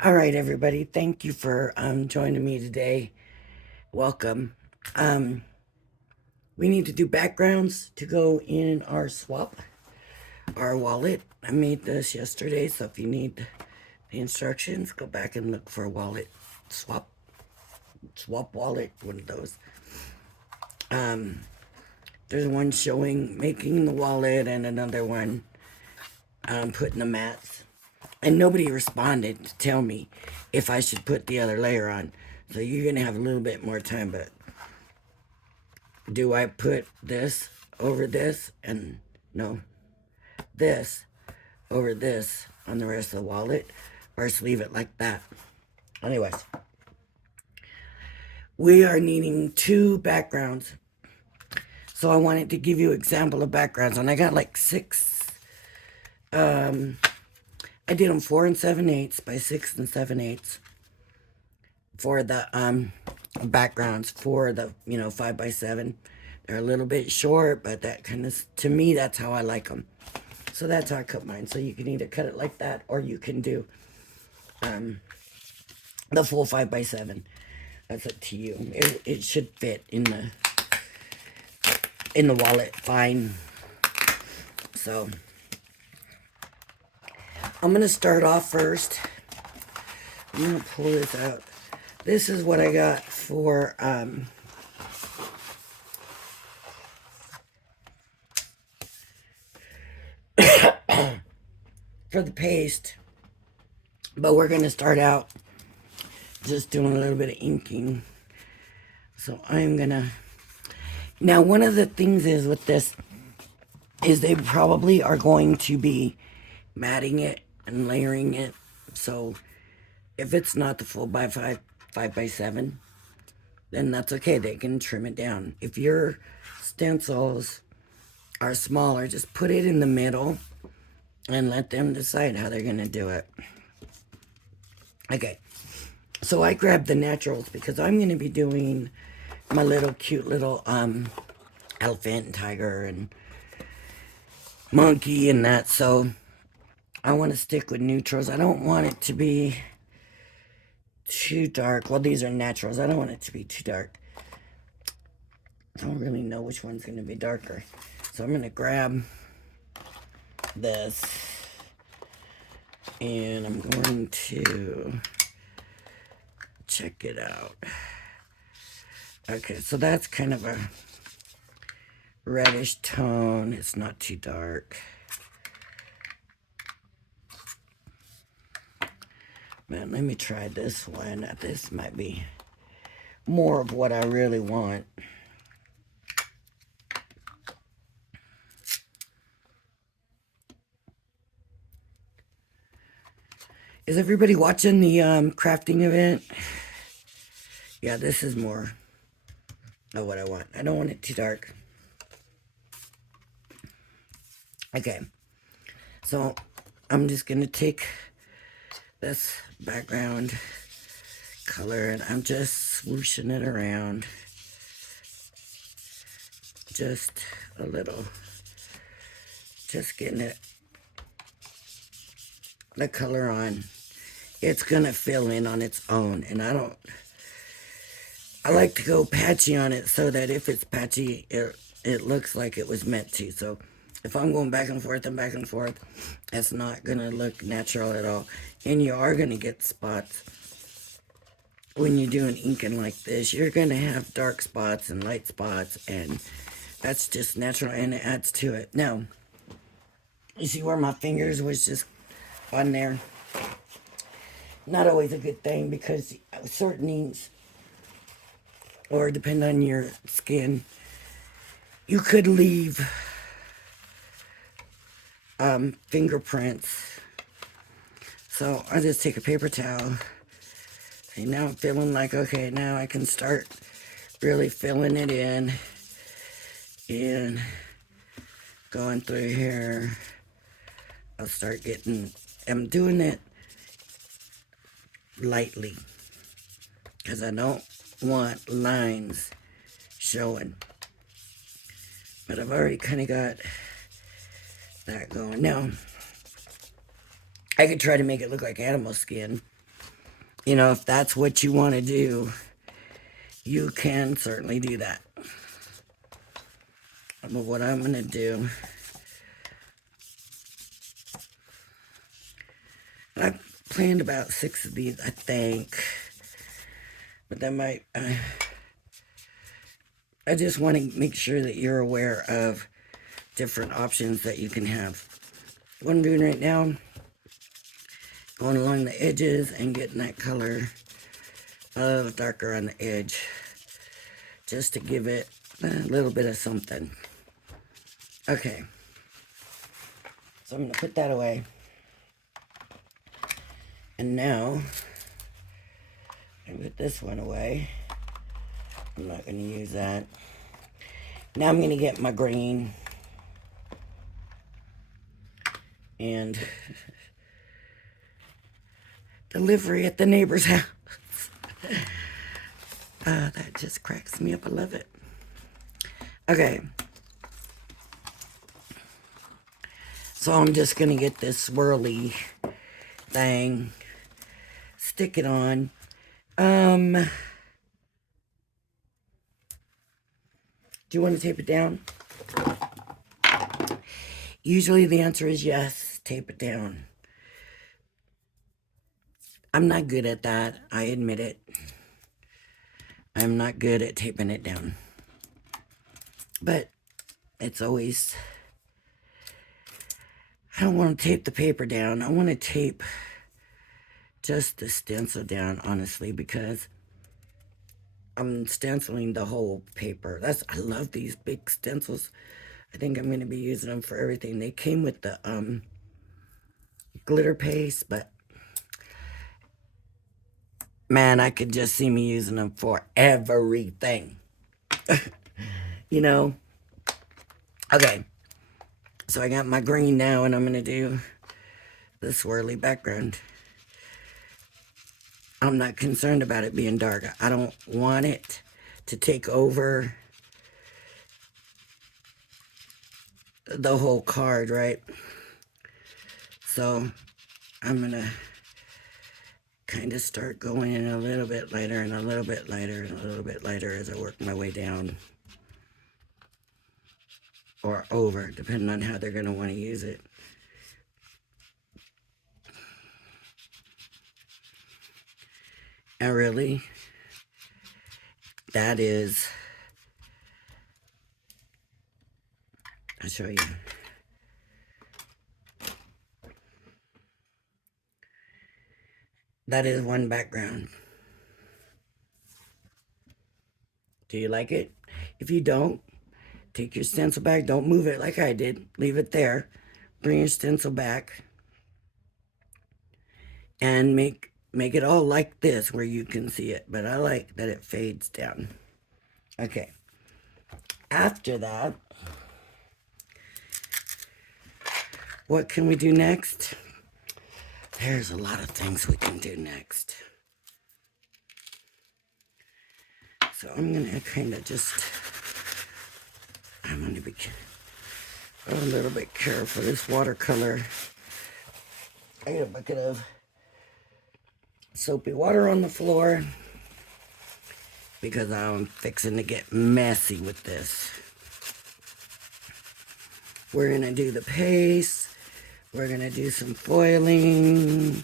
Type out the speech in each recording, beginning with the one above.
All right, everybody. Thank you for joining me today. Welcome. Um, we need to do backgrounds to go in our swap, our wallet. I made this yesterday, so if you need the instructions, go back and look for a wallet swap wallet, one of those. There's one showing making the wallet and another one putting the mats. And nobody responded to tell me if I should put the other layer on. So you're going to have a little bit more time, but do I put this over this and no, this over this on the rest of the wallet, or just leave it like that? Anyways, we are needing two backgrounds. So I wanted to give you an example of backgrounds, and I got like six. I did them 4 7/8 by 6 7/8 for the backgrounds for the 5 by 7. They're a little bit short, but that kind of, to me, that's how I like them. So that's how I cut mine. So you can either cut it like that, or you can do the full 5 by 7. That's up to you. It should fit in the wallet fine. So I'm gonna start off first. I'm gonna pull this out. This is what I got for for the paste, but we're gonna start out just doing a little bit of inking. So I'm gonna, now one of the things is with this is they probably are going to be matting it and layering it. So if it's not the full by 5 by 7, then that's okay. They can trim it down. If your stencils are smaller, just put it in the middle and let them decide how they're gonna do it. Okay, so I grabbed the naturals because I'm gonna be doing my little cute little elephant and tiger and monkey and that. So I want to stick with neutrals. I don't want it to be too dark. Well, these are naturals. I don't want it to be too dark. I don't really know which one's going to be darker. So I'm going to grab this and I'm going to check it out. Okay, so that's kind of a reddish tone. It's not too dark. Man, let me try this one. This might be more of what I really want. Is everybody watching the crafting event? Yeah, this is more of what I want. I don't want it too dark. Okay, so I'm just gonna take this background color and I'm just swooshing it around just a little, just getting it, the color on. It's gonna fill in on its own, and I like to go patchy on it so that if it's patchy, it looks like it was meant to. So if I'm going back and forth and back and forth, it's not gonna look natural at all. And you are gonna get spots when you're doing inking like this. You're gonna have dark spots and light spots, and that's just natural, and it adds to it. Now, you see where my fingers was just on there? Not always a good thing, because certain inks, or depend on your skin, you could leave fingerprints. So I just take a paper towel, and now I'm feeling like, okay, now I can start really filling it in and going through here. I'll start getting, I'm doing it lightly because I don't want lines showing. But I've already kind of got that going. Now, I could try to make it look like animal skin, you know, if that's what you want to do, you can certainly do that. But what I'm going to do, I planned about 6 of these, I think. But that might, I just want to make sure that you're aware of different options that you can have. What I'm doing right now, going along the edges and getting that color a little darker on the edge, just to give it a little bit of something. Okay, so I'm going to put that away. And now, I put this one away. I'm not going to use that. Now I'm going to get my green. And delivery at the neighbor's house. That just cracks me up. I love it. Okay. So I'm just going to get this swirly thing. Stick it on. Do you want to tape it down? Usually the answer is yes, tape it down. I'm not good at that. I admit it. I'm not good at taping it down. But it's always, I don't want to tape the paper down. I want to tape just the stencil down, honestly, because I'm stenciling the whole paper. I love these big stencils. I think I'm going to be using them for everything. They came with the glitter paste, but man, I could just see me using them for everything. You know? Okay. So I got my green now, and I'm going to do the swirly background. I'm not concerned about it being dark. I don't want it to take over the whole card, right? So I'm going to kind of start going in a little bit lighter and a little bit lighter and a little bit lighter as I work my way down. Or over, depending on how they're going to want to use it. And really, that is, I'll show you. That is one background. Do you like it? If you don't, take your stencil back. Don't move it like I did. Leave it there. Bring your stencil back. And make it all like this where you can see it. But I like that it fades down. Okay. After that, what can we do next? There's a lot of things we can do next. So I'm going to kind of just, I'm going to be a little bit careful. This watercolor, I got a bucket of soapy water on the floor because I'm fixing to get messy with this. We're going to do the paste. We're going to do some foiling.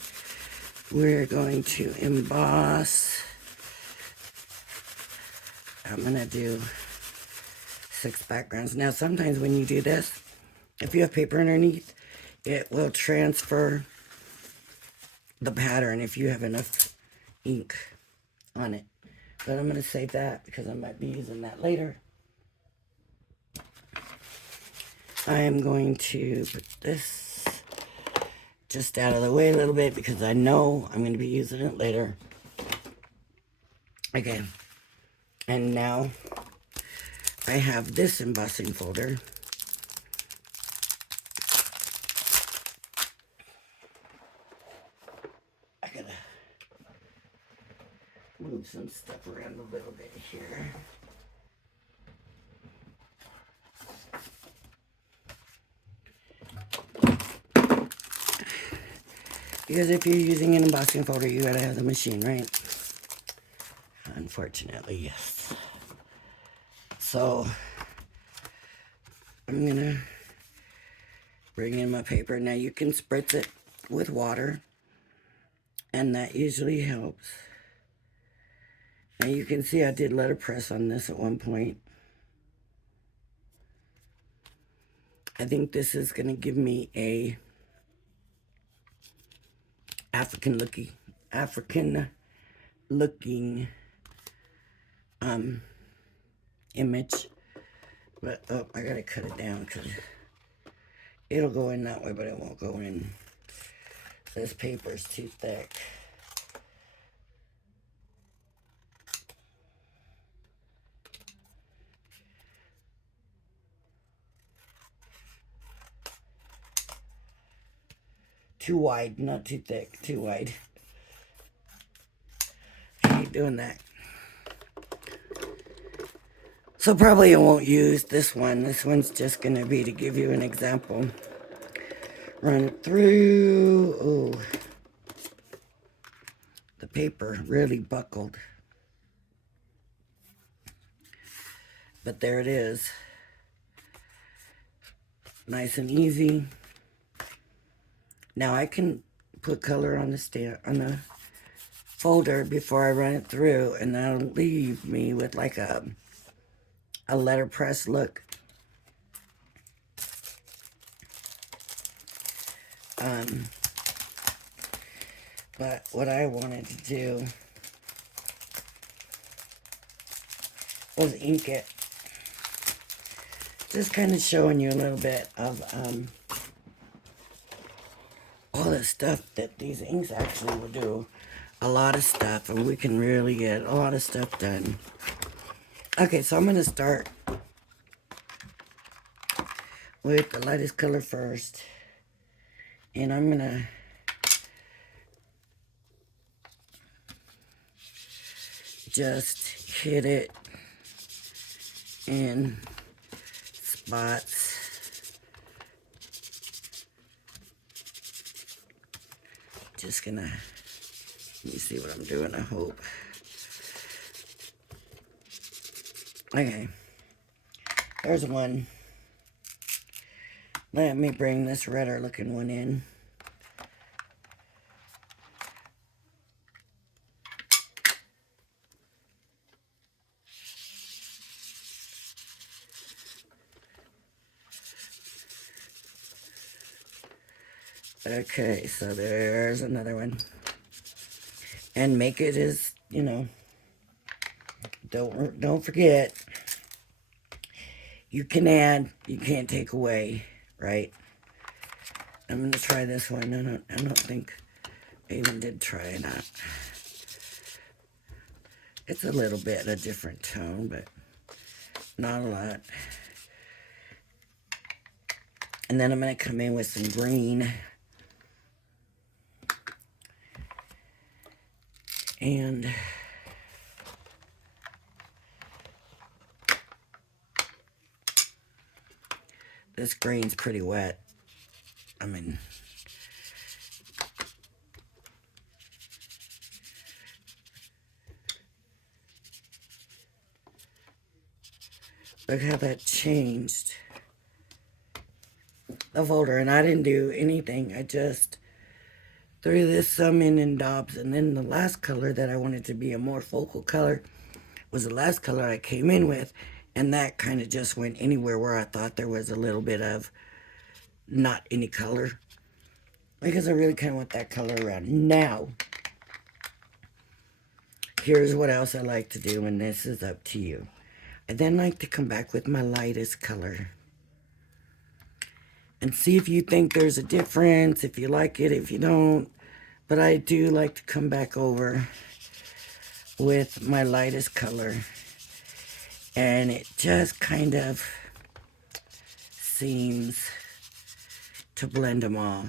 We're going to emboss. I'm going to do 6 backgrounds. Now, sometimes when you do this, if you have paper underneath, it will transfer the pattern if you have enough ink on it. But I'm going to save that because I might be using that later. I am going to put this just out of the way a little bit because I know I'm going to be using it later. Okay. And now I have this embossing folder. I gotta move some stuff around a little bit here. Because if you're using an embossing folder, you gotta have the machine, right? Unfortunately, yes. So, I'm gonna bring in my paper. Now you can spritz it with water, and that usually helps. Now you can see I did letterpress on this at one point. I think this is gonna give me a African looking image. But oh, I gotta cut it down because it'll go in that way, but it won't go in. This paper's too thick. Too wide, not too thick, too wide. I hate doing that. So probably I won't use this one. This one's just going to be to give you an example. Run it through. Oh, the paper really buckled. But there it is. Nice and easy. Now I can put color on the folder before I run it through, and that'll leave me with like a letterpress look. But what I wanted to do was ink it. Just kind of showing you a little bit of all the stuff that these inks actually will do. A lot of stuff, and we can really get a lot of stuff done. Okay, so I'm going to start with the lightest color first. And I'm going to just hit it in spots. Just gonna, let me see what I'm doing, I hope. Okay, there's one. Let me bring this redder looking one in. Okay, so there's another one. And make it as, you know, don't forget, you can add, you can't take away, right? I'm gonna try this one. I don't think I even did try it out. It's a little bit a different tone, but not a lot. And then I'm gonna come in with some green. And this green's pretty wet. I mean, look how that changed the folder. And I didn't do anything. I just threw this some in daubs. And then the last color that I wanted to be a more focal color was the last color I came in with. And that kind of just went anywhere where I thought there was a little bit of not any color. Because I really kind of want that color around. Now, here's what else I like to do, and this is up to you. I then like to come back with my lightest color. And see if you think there's a difference, if you like it, if you don't. But I do like to come back over with my lightest color. And it just kind of seems to blend them all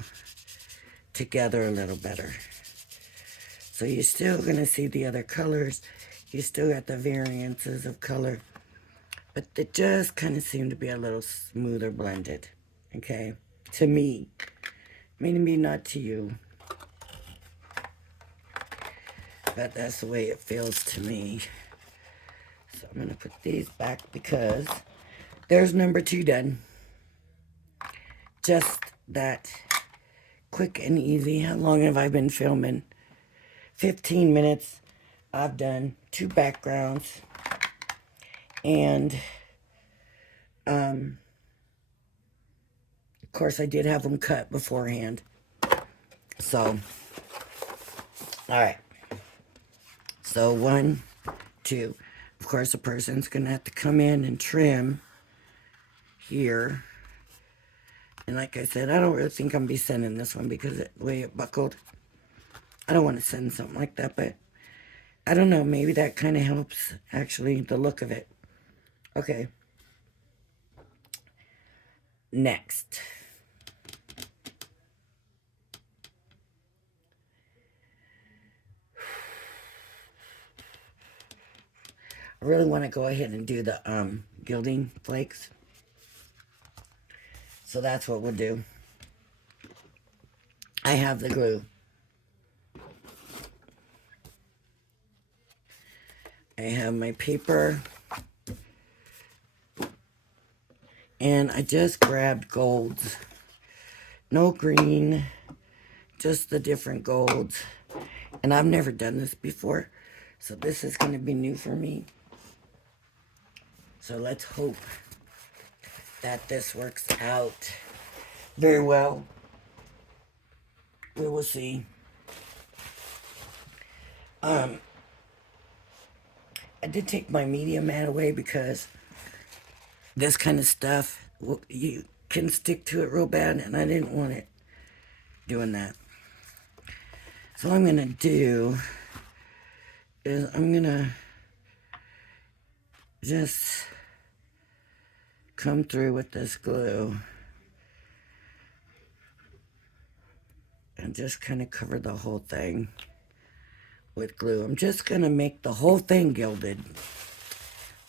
together a little better. So you're still going to see the other colors. You still got the variances of color. But they just kind of seem to be a little smoother blended. Okay? To me. Maybe not to you. but that's the way it feels to me. So I'm going to put these back because there's number 2 done. Just that quick and easy. How long have I been filming? 15 minutes. I've done 2 backgrounds. And, of course, I did have them cut beforehand. So, alright. So, 1, 2. Of course, a person's going to have to come in and trim here. And like I said, I don't really think I'm going to be sending this one because of the way it buckled. I don't want to send something like that, but I don't know. Maybe that kind of helps, actually, the look of it. Okay. Next. I really want to go ahead and do the gilding flakes. So that's what we'll do. I have the glue. I have my paper. And I just grabbed golds. No green, just the different golds. And I've never done this before, so this is going to be new for me. So let's hope that this works out very well. We will see. I did take my media mat away because this kind of stuff, you can stick to it real bad, and I didn't want it doing that. So what I'm going to do is I'm going to just come through with this glue and just kind of cover the whole thing with glue. I'm just going to make the whole thing gilded.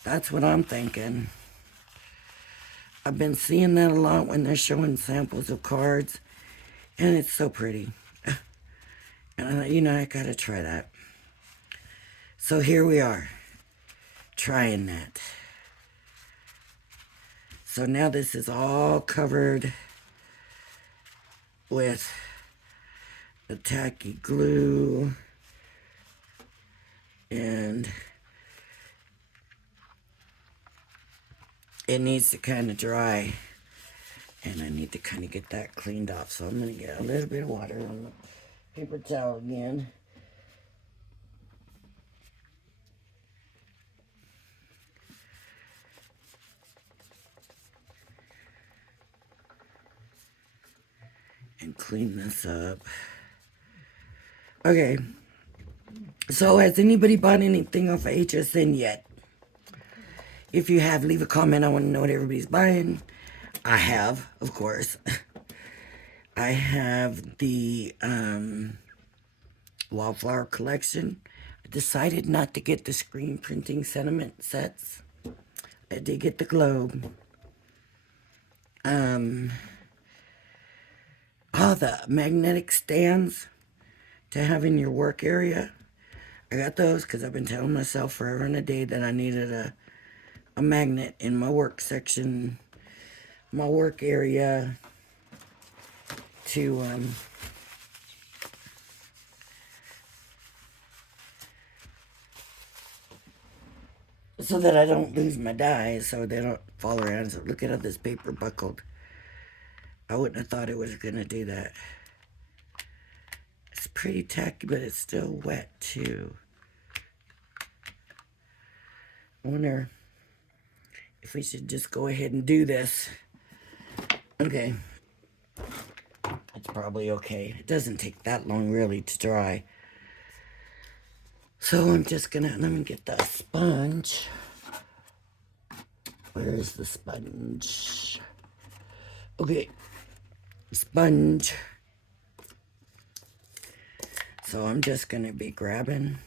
That's what I'm thinking. I've been seeing that a lot when they're showing samples of cards, and it's so pretty. And you know, I gotta try that. So here we are, trying that. So now this is all covered with the tacky glue, and it needs to kind of dry, and I need to kind of get that cleaned off. So I'm going to get a little bit of water on the paper towel again. And clean this up. Okay. So has anybody bought anything off of HSN yet? If you have, leave a comment. I want to know what everybody's buying. I have, of course. I have the Wallflower collection. I decided not to get the screen printing sentiment sets. I did get the globe. The magnetic stands to have in your work area. I got those because I've been telling myself forever and a day that I needed a magnet in my work section, my work area, to so that I don't lose my dies, so they don't fall around. So look at how this paper buckled. I wouldn't have thought it was gonna do that. It's pretty tacky, but it's still wet too. I wonder if we should just go ahead and do this. Okay. It's probably okay. It doesn't take that long really to dry. So I'm just gonna, let me get the sponge. Where is the sponge? Okay. Sponge. So I'm just gonna be grabbing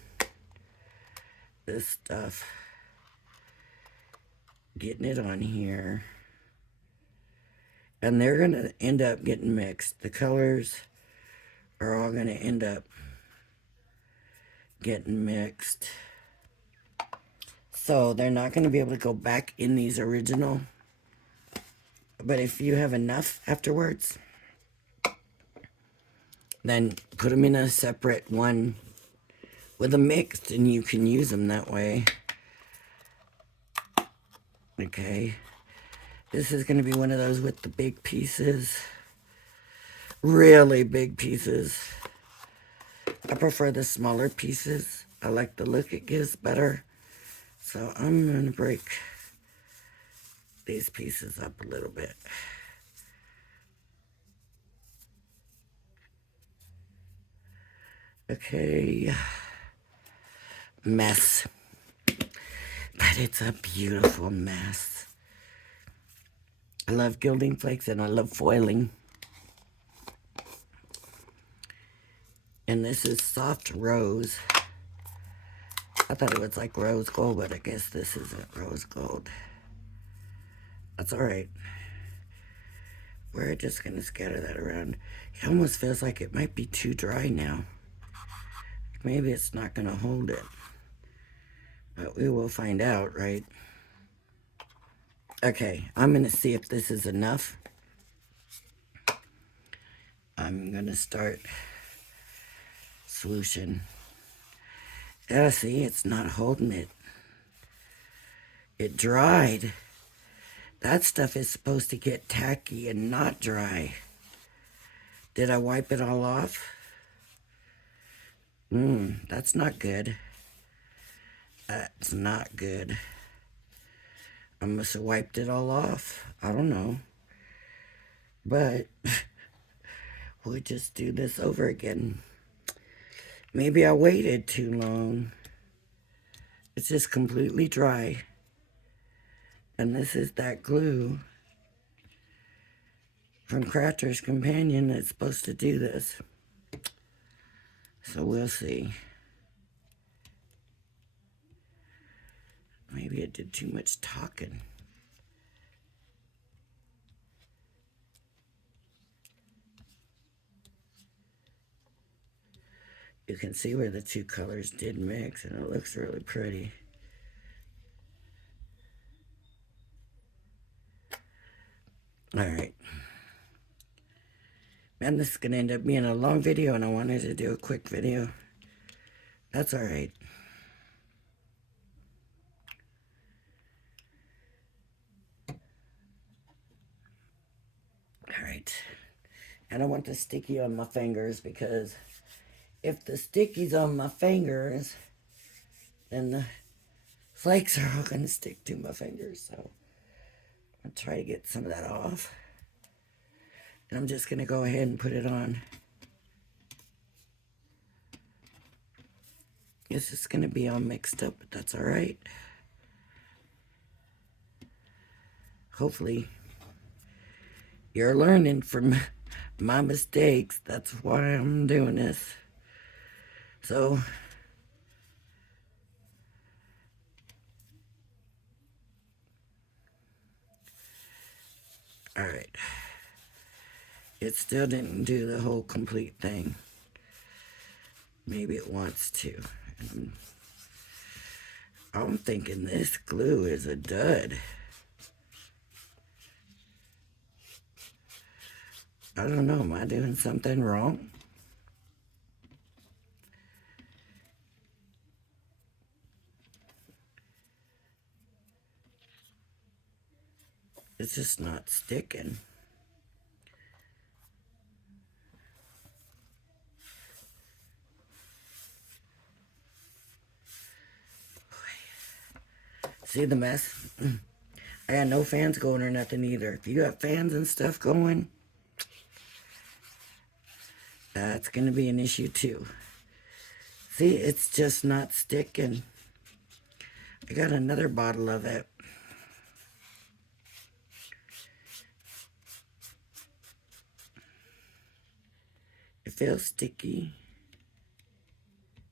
this stuff, getting it on here, and they're gonna end up getting mixed. The colors are all gonna end up getting mixed. So they're not going to be able to go back in these original. But if you have enough afterwards, then put them in a separate one with a mixed, and you can use them that way. Okay. This is going to be one of those with the big pieces. Really big pieces. I prefer the smaller pieces. I like the look it gives better. So I'm going to break these pieces up a little bit. Okay. Mess. But it's a beautiful mess. I love gilding flakes and I love foiling. And this is soft rose. I thought it was like rose gold, but I guess this isn't rose gold. That's alright. We're just going to scatter that around. It almost feels like it might be too dry now. Maybe it's not going to hold it. But we will find out, right? Okay, I'm going to see if this is enough. I'm going to start swooshing. Yeah, see, it's not holding it. It dried. That stuff is supposed to get tacky and not dry. Did I wipe it all off? That's not good. That's not good. I must have wiped it all off. I don't know. But we'll just do this over again. Maybe I waited too long. It's just completely dry. And this is that glue from Crafter's Companion that's supposed to do this. So we'll see. Maybe I did too much talking. You can see where the two colors did mix, and it looks really pretty. Alright. Man, this is going to end up being a long video, and I wanted to do a quick video. That's alright. Alright. I don't want the sticky on my fingers, because if the sticky's on my fingers, then the flakes are all going to stick to my fingers. So I'll try to get some of that off. And I'm just going to go ahead and put it on. It's just going to be all mixed up, but that's alright. Hopefully you're learning from my mistakes. That's why I'm doing this. So alright. It still didn't do the whole complete thing. Maybe it wants to. And I'm thinking this glue is a dud. I don't know. Am I doing something wrong? It's just not sticking. See the mess? I got no fans going or nothing either. If you got fans and stuff going, that's going to be an issue too. See, it's just not sticking. I got another bottle of it. It feels sticky.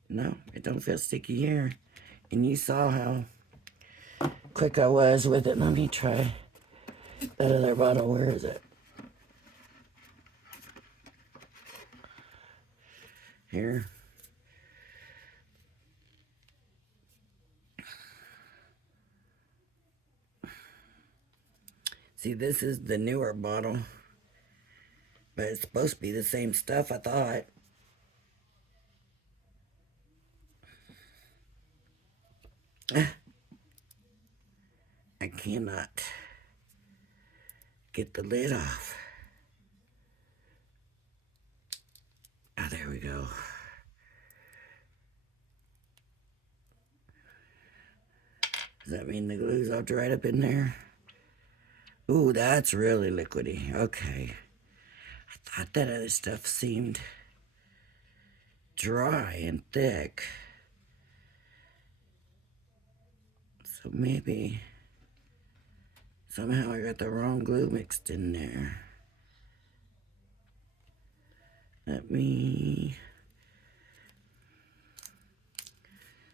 No, it don't feel sticky here. And you saw how quick I was with it. Let me try that other bottle. Where is it? Here. See, this is the newer bottle, but it's supposed to be the same stuff, I thought. I cannot get the lid off. Oh, there we go. Does that mean the glue's all dried up in there? Ooh, that's really liquidy. Okay. I thought that other stuff seemed dry and thick. So maybe somehow I got the wrong glue mixed in there. Let me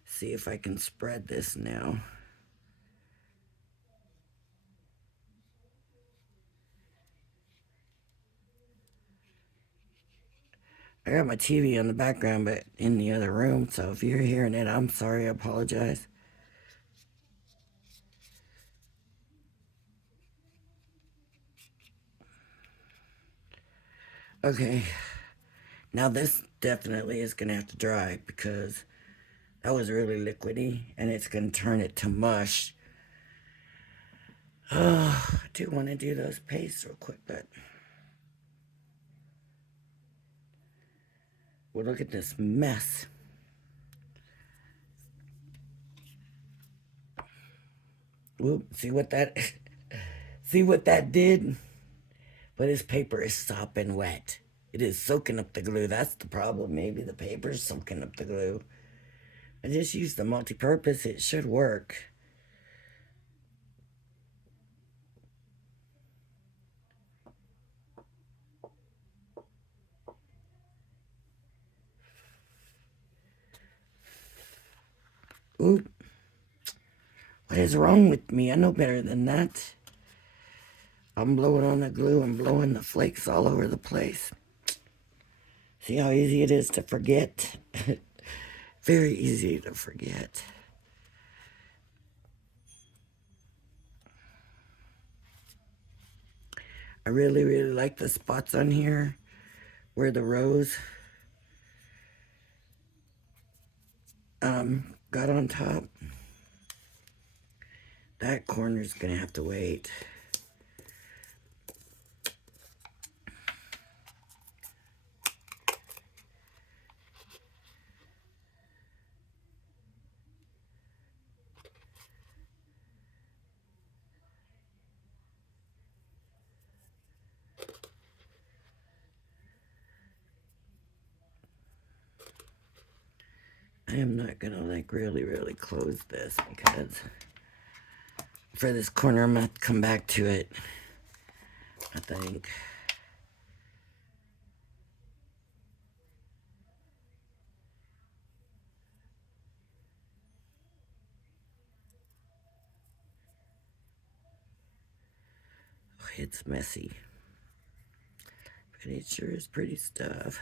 see if I can spread this now. I got my TV on the background, but in the other room, so if you're hearing it, I'm sorry, I apologize. Okay, now this definitely is gonna have to dry because that was really liquidy and it's gonna turn it to mush. Oh, I do want to do those pastes real quick, but well, look at this mess. Whoop, see what that see what that did? But this paper is sopping wet. It is soaking up the glue. That's the problem. Maybe the paper is soaking up the glue. I just used the multi-purpose. It should work. Oop. What is wrong with me? I know better than that. I'm blowing on the glue and blowing the flakes all over the place. See how easy it is to forget? Very easy to forget. I really, really like the spots on here where the rose got on top. That corner's gonna have to wait. I am not gonna like really close this because for this corner I'm gonna have to come back to it, I think. Oh, it's messy, but it sure is pretty stuff.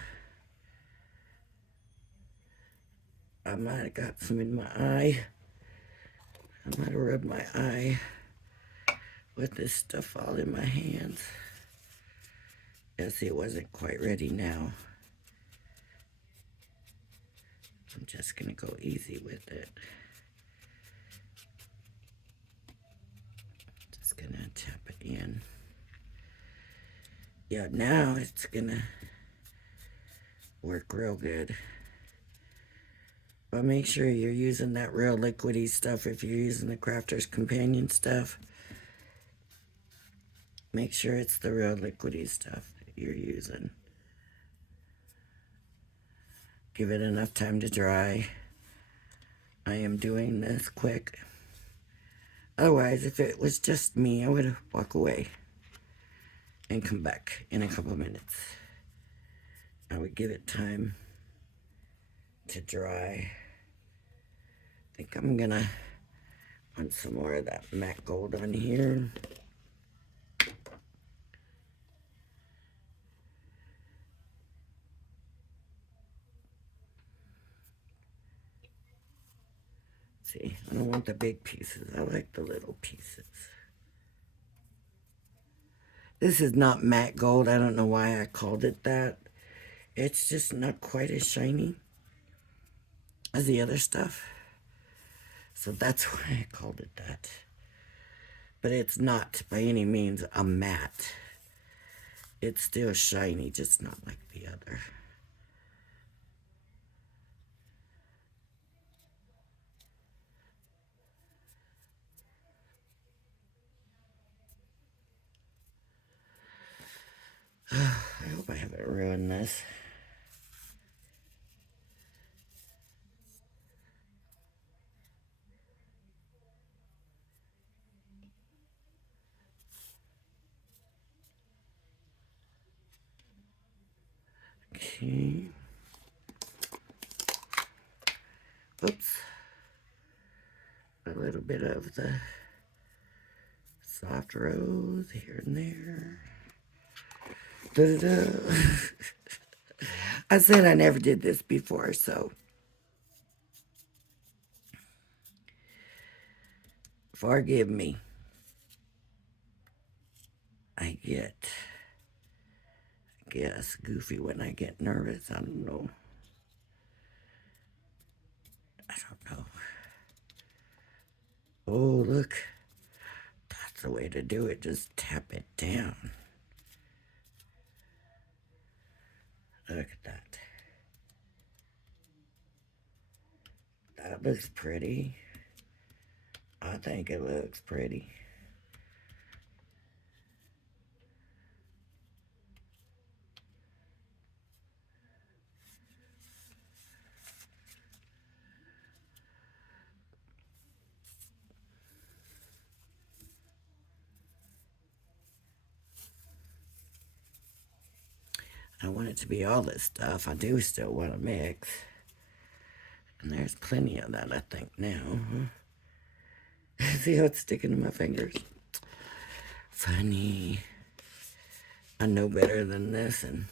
I might have got some in my eye. I might have rubbed my eye with this stuff all in my hands. Yeah, see, it wasn't quite ready now. I'm just gonna go easy with it. Just gonna tap it in. Yeah, now it's gonna work real good. But make sure you're using that real liquidy stuff. If you're using the Crafter's Companion stuff, make sure it's the real liquidy stuff that you're using. Give it enough time to dry. I am doing this quick. Otherwise, if it was just me, I would walk away and come back in a couple minutes. I would give it time to dry. I think I'm gonna want some more of that matte gold on here. See, I don't want the big pieces. I like the little pieces. This is not matte gold. I don't know why I called it that. It's just not quite as shiny as the other stuff. So that's why I called it that. But it's not by any means a matte. It's still shiny, just not like the other. I hope I haven't ruined this. Okay. Oops. A little bit of the soft rose here and there. Da-da-da. I said I never did this before, so forgive me. I guess, goofy when I get nervous. I don't know. I don't know. Oh, look. That's the way to do it. Just tap it down. Look at that. That looks pretty. I think it looks pretty. I want it to be all this stuff. I do still want to mix. And there's plenty of that, I think, now. See how it's sticking to my fingers? Funny. I know better than this, and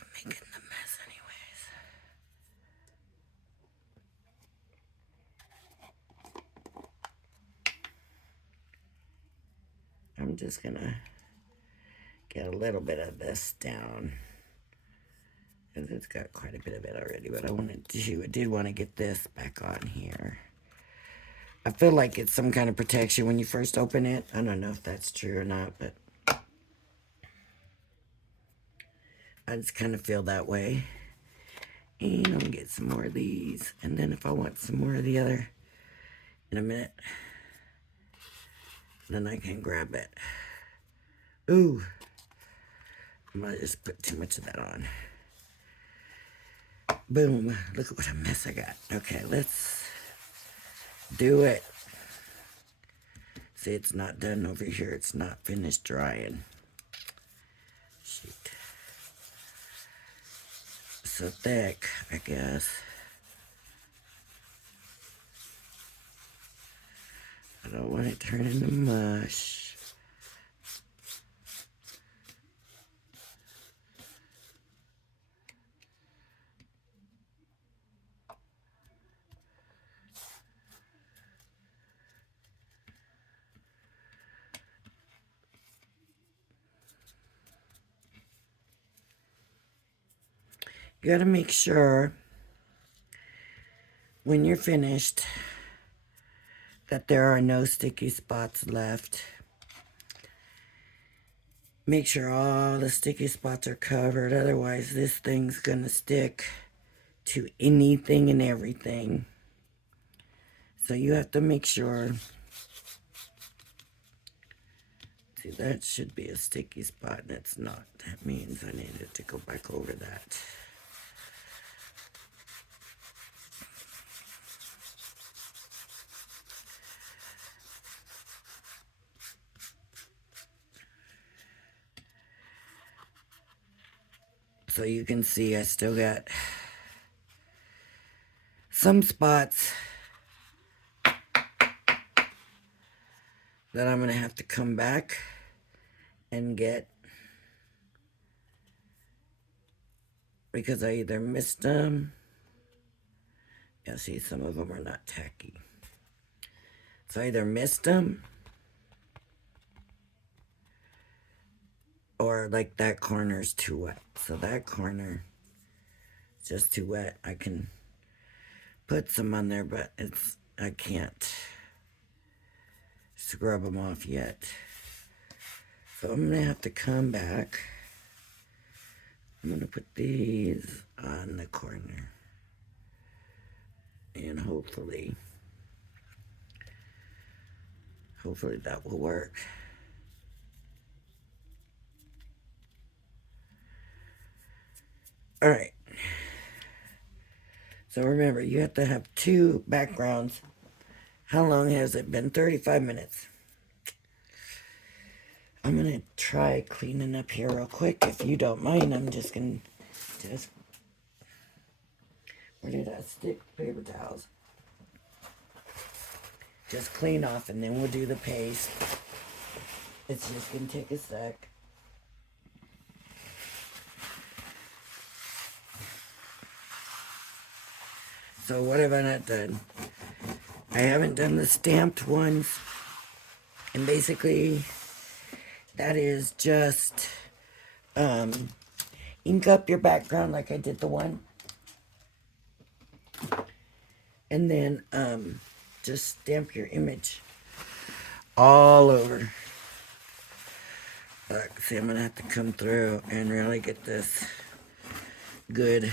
I'm making the mess anyways. I'm just gonna get a little bit of this down, because it's got quite a bit of it already, but I did want to get this back on here. I feel like it's some kind of protection when you first open it. I don't know if that's true or not, but I just kind of feel that way. And I'm gonna get some more of these, and then if I want some more of the other in a minute, then I can grab it. Ooh, I might just put too much of that on. Boom, look at what a mess I got. Okay, let's do it. See, it's not done over here. It's not finished drying. Shoot. So thick, I guess. I don't want it turning into mush. You gotta make sure when you're finished that there are no sticky spots left. Make sure all the sticky spots are covered, otherwise this thing's gonna stick to anything and everything. So you have to make sure. See, that should be a sticky spot, and it's not. That means I needed to go back over that. So you can see I still got some spots that I'm going to have to come back and get, because I either missed them. Yeah, see, some of them are not tacky. So I either missed them or like that corner's too wet. So that corner is just too wet. I can put some on there, but I can't scrub them off yet. So I'm gonna have to come back. I'm gonna put these on the corner, and hopefully that will work. All right. So remember, you have to have 2 backgrounds. How long has it been? 35 minutes. I'm gonna try cleaning up here real quick. If you don't mind, I'm just gonna where did I stick paper towels? Just clean off, and then we'll do the paste. It's just gonna take a sec. So what have I not done? I haven't done the stamped ones. And basically, that is just ink up your background like I did the one. And then just stamp your image all over. See, I'm going to have to come through and really get this good.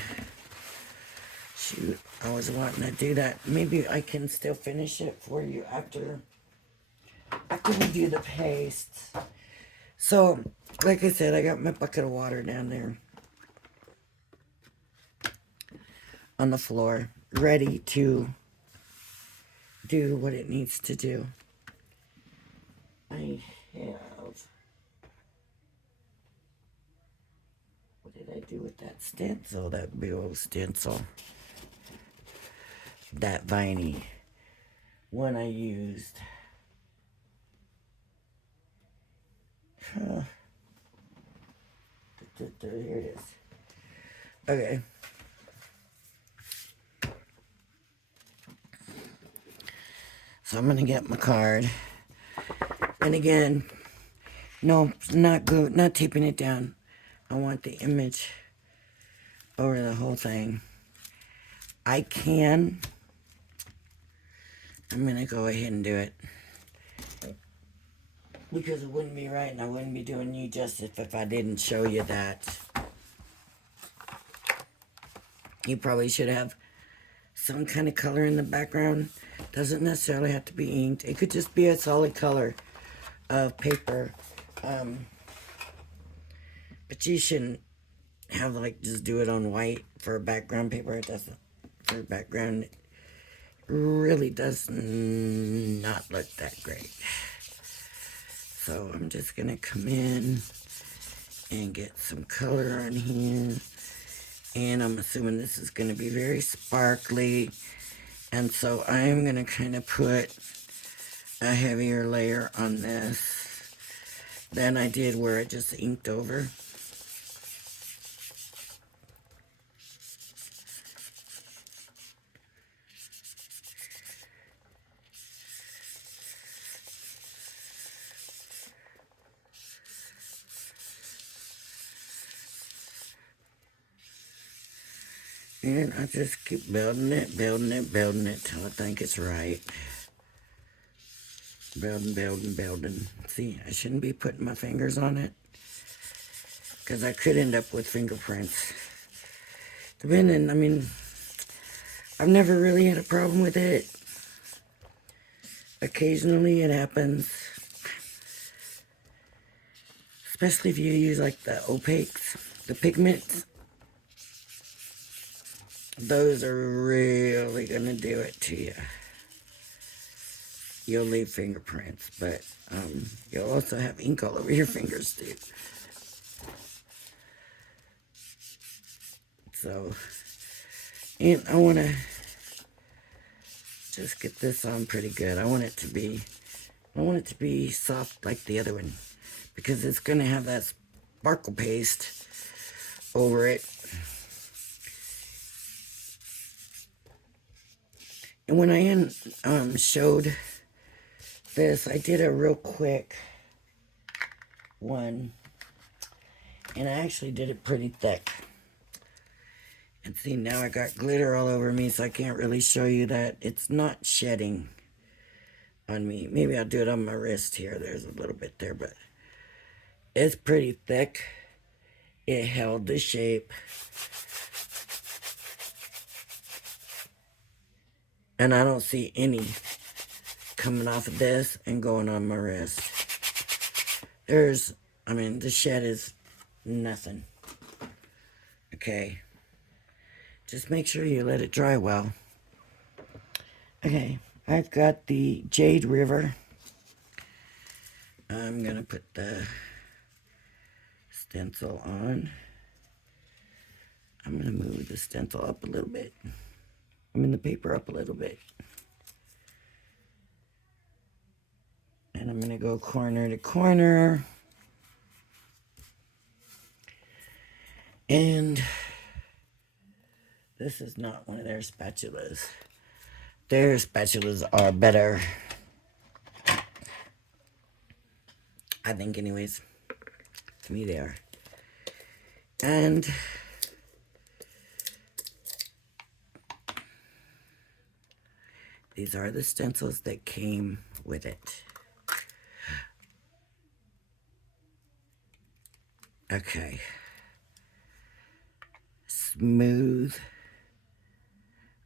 Shoot, I was wanting to do that. Maybe I can still finish it for you after we do the paste. So, like I said, I got my bucket of water down there on the floor, ready to do what it needs to do. I have... What did I do with that stencil? That big old stencil. That viney one I used. Here it is. Okay. So I'm gonna get my card. And again, no, not good, not taping it down. I want the image over the whole thing. I'm gonna go ahead and do it. Because it wouldn't be right, and I wouldn't be doing you justice if I didn't show you that. You probably should have some kind of color in the background. Doesn't necessarily have to be inked. It could just be a solid color of paper. But you shouldn't have just do it on white for a background paper. It doesn't. For a background, it really does not look that great. So I'm just gonna come in and get some color on here. And I'm assuming this is gonna be very sparkly. And so I'm gonna kind of put a heavier layer on this than I did where it just inked over. And I just keep building it till I think it's right. Building. See, I shouldn't be putting my fingers on it, because I could end up with fingerprints. Depending, I mean, I've never really had a problem with it. Occasionally it happens. Especially if you use the opaques, the pigments. Those are really gonna do it to you. You'll leave fingerprints, but you'll also have ink all over your fingers too. So, and I want to just get this on pretty good. I want it to be soft like the other one, because it's gonna have that sparkle paste over it. And when I showed this, I did a real quick one And I actually did it pretty thick. And see, now I got glitter all over me, so I can't really show you that it's not shedding on me. Maybe I'll do it on my wrist here. There's a little bit there, but it's pretty thick. It held the shape. And I don't see any coming off of this and going on my wrist. The shed is nothing. Okay. Just make sure you let it dry well. Okay, I've got the Jade River. I'm going to put the stencil on. I'm going to move the stencil up a little bit. The paper up a little bit. And I'm going to go corner to corner. And this is not one of their spatulas. Their spatulas are better. I think anyways. To me they are. And these are the stencils that came with it. Okay. Smooth.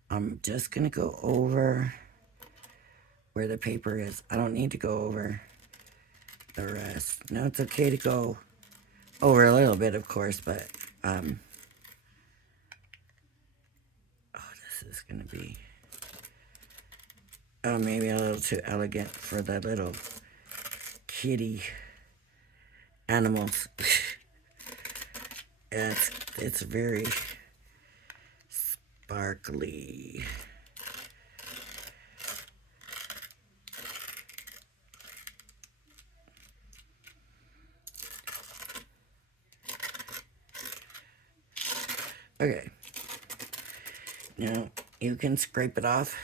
I'm just going to go over where the paper is. I don't need to go over the rest. No, it's okay to go over a little bit, of course, but, oh, this is going to be, oh, maybe a little too elegant for the little kitty animals. It's very sparkly. Okay. Now, you can scrape it off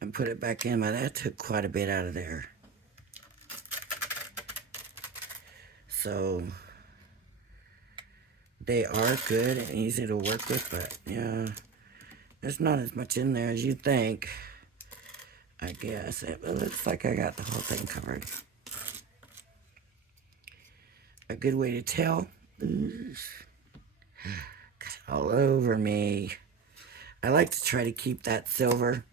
and put it back in, but that took quite a bit out of there. So, they are good and easy to work with, but yeah, there's not as much in there as you think. I guess it looks like I got the whole thing covered. A good way to tell. Got it all over me. I like to try to keep that silver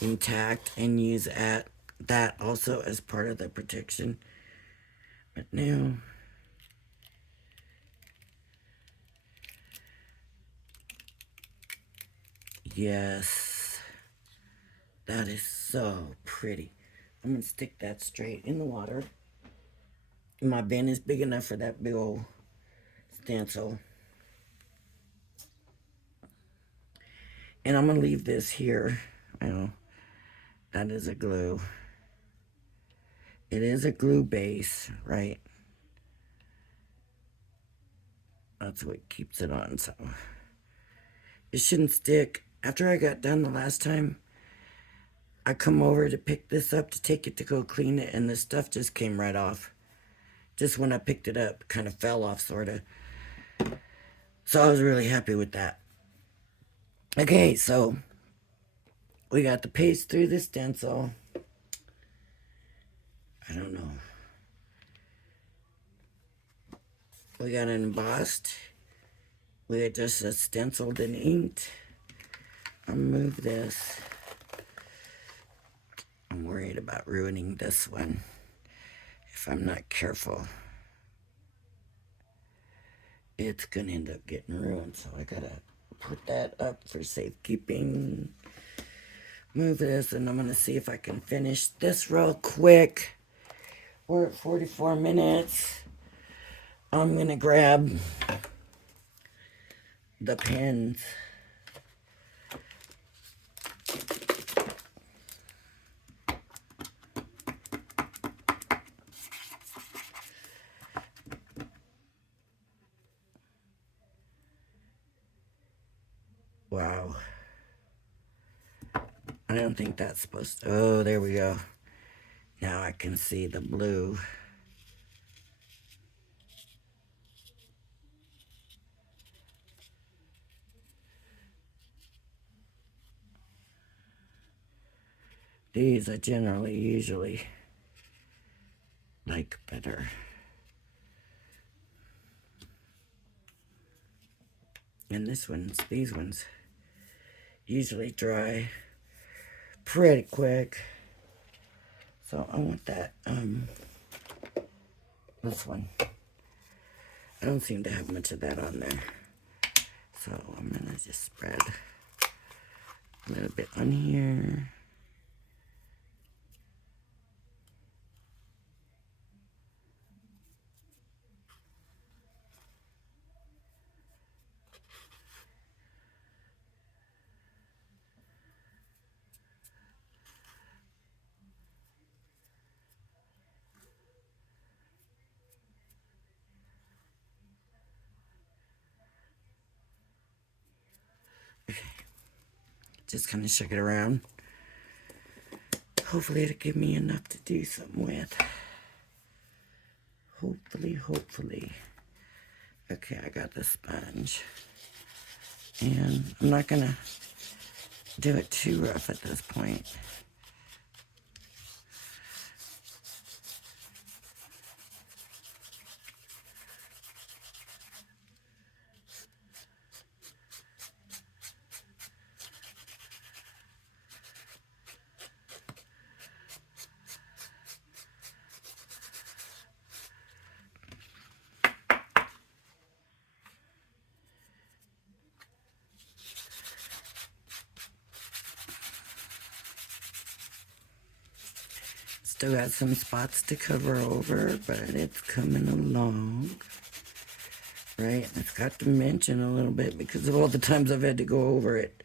intact and use that also as part of the protection. But now, yes, that is so pretty. I'm going to stick that straight in the water. My bin is big enough for that big old stencil. And I'm going to leave this here. Well, that is a glue. It is a glue base, right? That's what keeps it on, so it shouldn't stick. After I got done the last time, I come over to pick this up to take it to go clean it, and the stuff just came right off. Just when I picked it up, kind of fell off, sort of. So I was really happy with that. Okay, so we got the paste through the stencil. I don't know. We got it embossed. We got just a stenciled and inked. I'll move this. I'm worried about ruining this one if I'm not careful. It's gonna end up getting ruined, so I gotta put that up for safekeeping. Move this, and I'm gonna see if I can finish this real quick. We're at 44 minutes. I'm gonna grab the pens. Wow. I don't think that's supposed to. Oh, there we go. Now I can see the blue. These I generally usually like better. And these ones usually dry pretty quick. So I want that, this one. I don't seem to have much of that on there. So I'm gonna just spread a little bit on here. Just kind of shake it around. Hopefully it'll give me enough to do something with. Hopefully. Okay, I got the sponge. And I'm not gonna do it too rough at this point. Still got some spots to cover over, but it's coming along. Right? It's got dimension a little bit because of all the times I've had to go over it.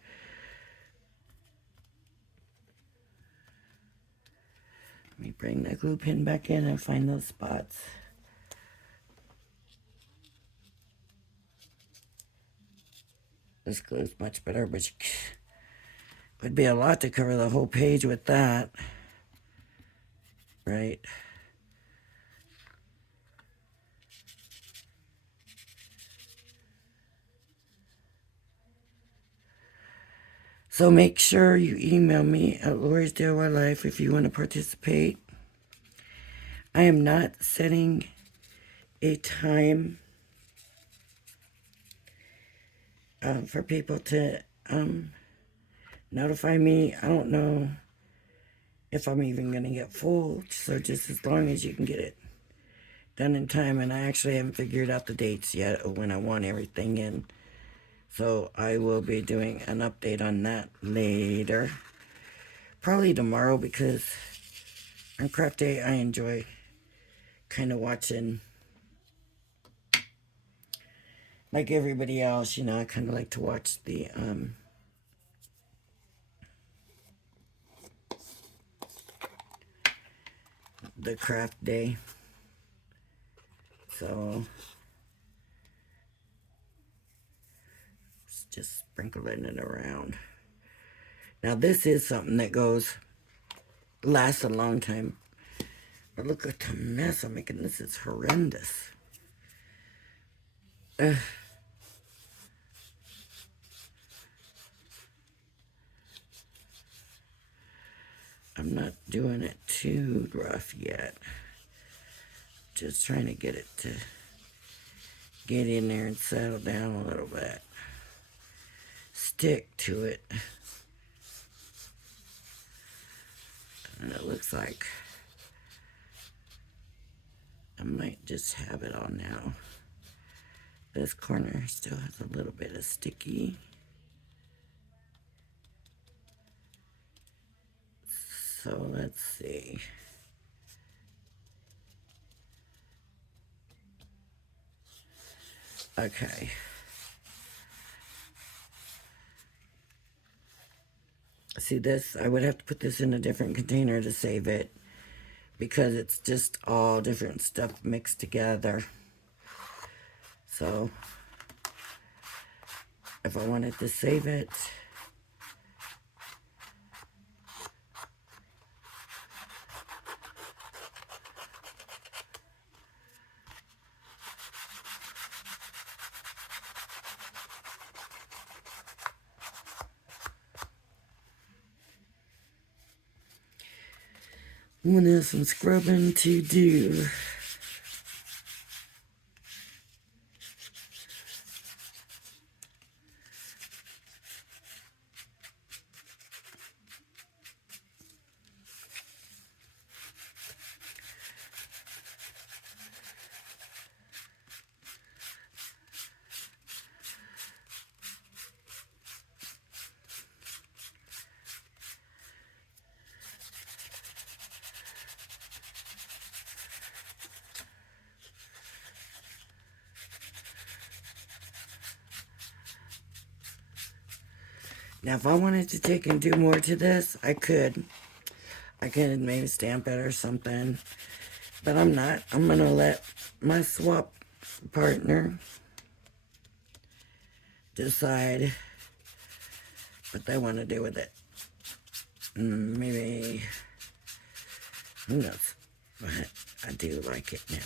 Let me bring that glue pin back in and find those spots. This glue's much better, but it would be a lot to cover the whole page with that. Right? So make sure you email me at Lori's DIY Life if you want to participate. I am not setting a time for people to notify me. I don't know if I'm even going to get full, so just as long as you can get it done in time. And I actually haven't figured out the dates yet of when I want everything in. So I will be doing an update on that later. Probably tomorrow, because on craft day I enjoy kind of watching, like everybody else, you know, I kind of like to watch the craft day. So just sprinkling it around. Now this is something that lasts a long time. But look at the mess I'm making. This is horrendous. Ugh. I'm not doing it too rough yet. Just trying to get it to get in there and settle down a little bit. Stick to it. And it looks like I might just have it on now. This corner still has a little bit of sticky. So let's see. Okay. See this? I would have to put this in a different container to save it, because it's just all different stuff mixed together. So if I wanted to save it, I'm gonna have some scrubbing to do. Now, if I wanted to take and do more to this, I could. I could maybe stamp it or something. But I'm not. I'm going to let my swap partner decide what they want to do with it. Maybe, who knows? But I do like it now.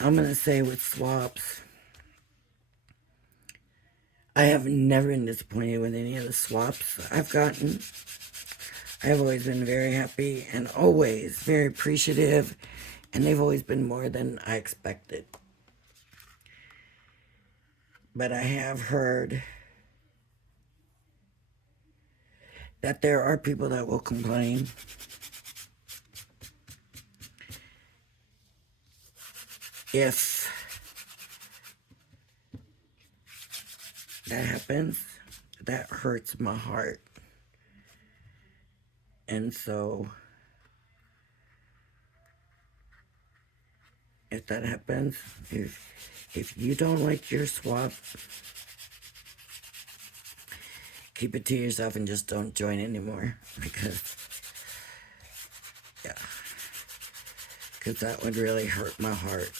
I'm going to say with swaps, I have never been disappointed with any of the swaps I've gotten. I've always been very happy and always very appreciative, and they've always been more than I expected. But I have heard that there are people that will complain if that happens. That hurts my heart. And so, if that happens, if you don't like your swap, keep it to yourself and just don't join anymore. Because, yeah. Because that would really hurt my heart.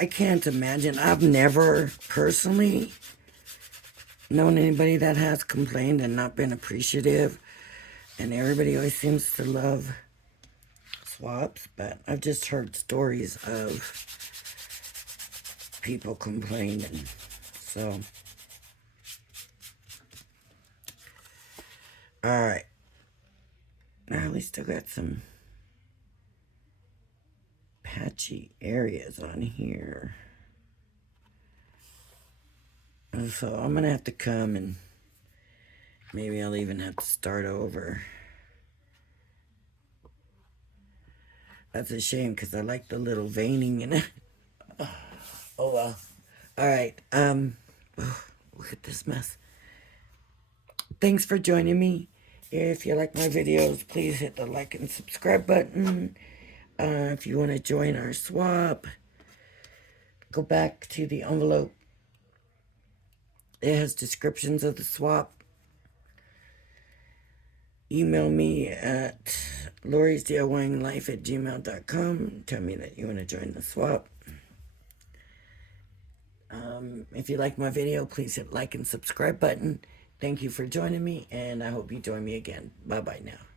I can't imagine. I've never personally known anybody that has complained and not been appreciative. And everybody always seems to love swaps. But I've just heard stories of people complaining. So, alright. Now we still got some patchy areas on here. And so I'm going to have to come and maybe I'll even have to start over. That's a shame because I like the little veining in it. Oh well. Alright. Look at this mess. Thanks for joining me. If you like my videos, please hit the like and subscribe button. If you want to join our swap, go back to the envelope. It has descriptions of the swap. Email me at lori'sdiyinglife@gmail.com. Tell me that you want to join the swap. If you like my video, please hit like and subscribe button. Thank you for joining me, and I hope you join me again. Bye-bye now.